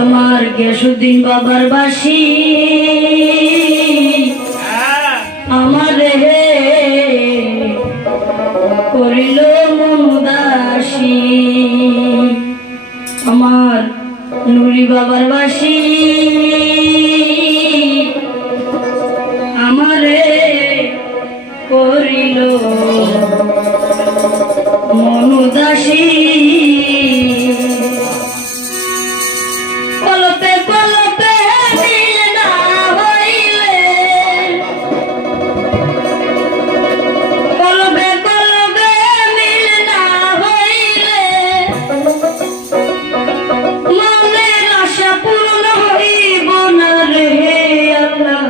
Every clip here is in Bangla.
আমার গেসুদ্দিন বাবার বাসি আমারে করিল মনুদাসী। আমার নুরি বাবার বাসি আমারে করিল মনুদাসী। পলতে পলতে মিল না হইলে, পলবে পলবে মিল না হইলে মনের আশা পূর্ণ হইব না রে আল্লাহ।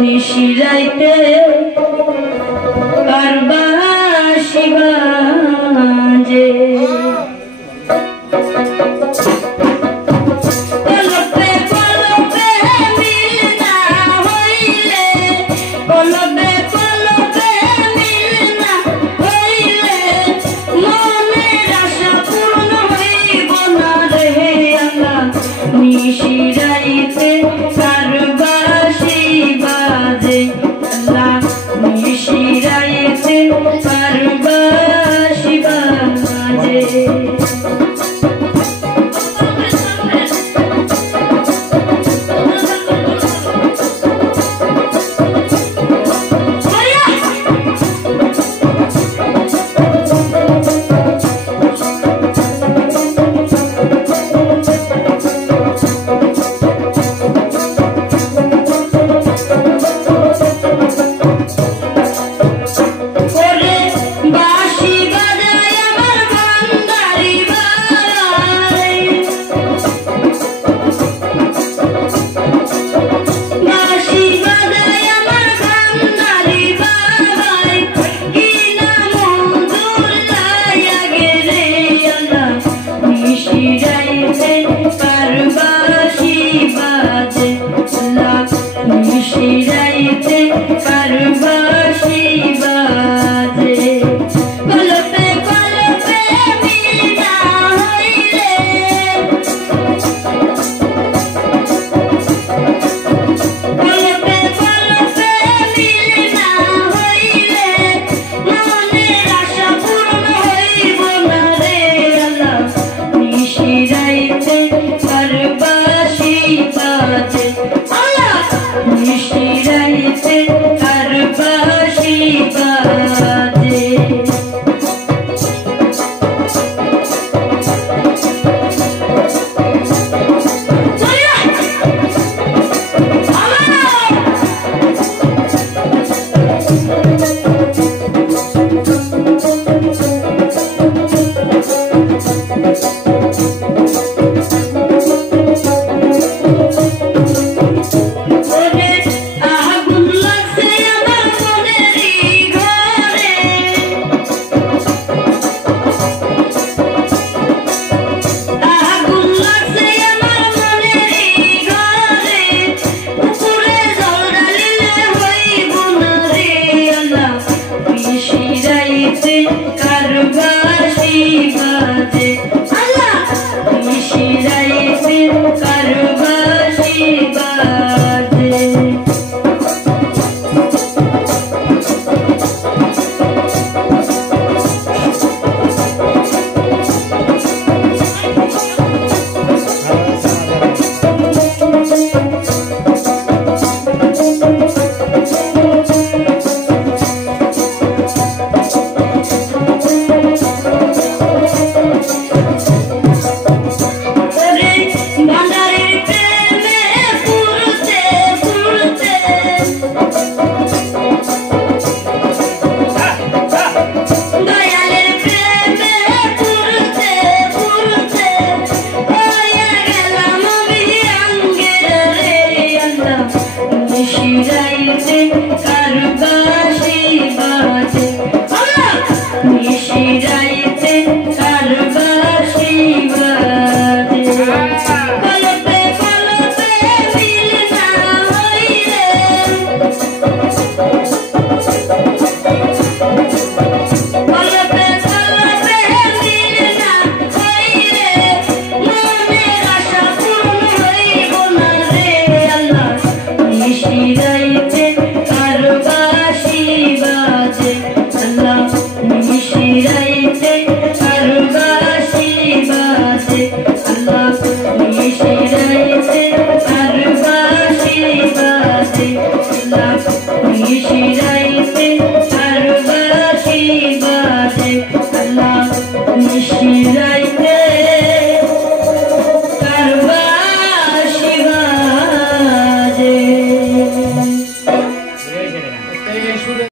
নিশিরাইতে কারবাসি বাজে, পলবে পলবে মিল না হইলে, পলবে পলবে মিল না হইলে মনের আশা পূর্ণ হইব না রে আল্লাহ। নিশিরাইতে কারবাসি বাজে আল্লাহ, নিশিরাইতে কারবাসি বাজে।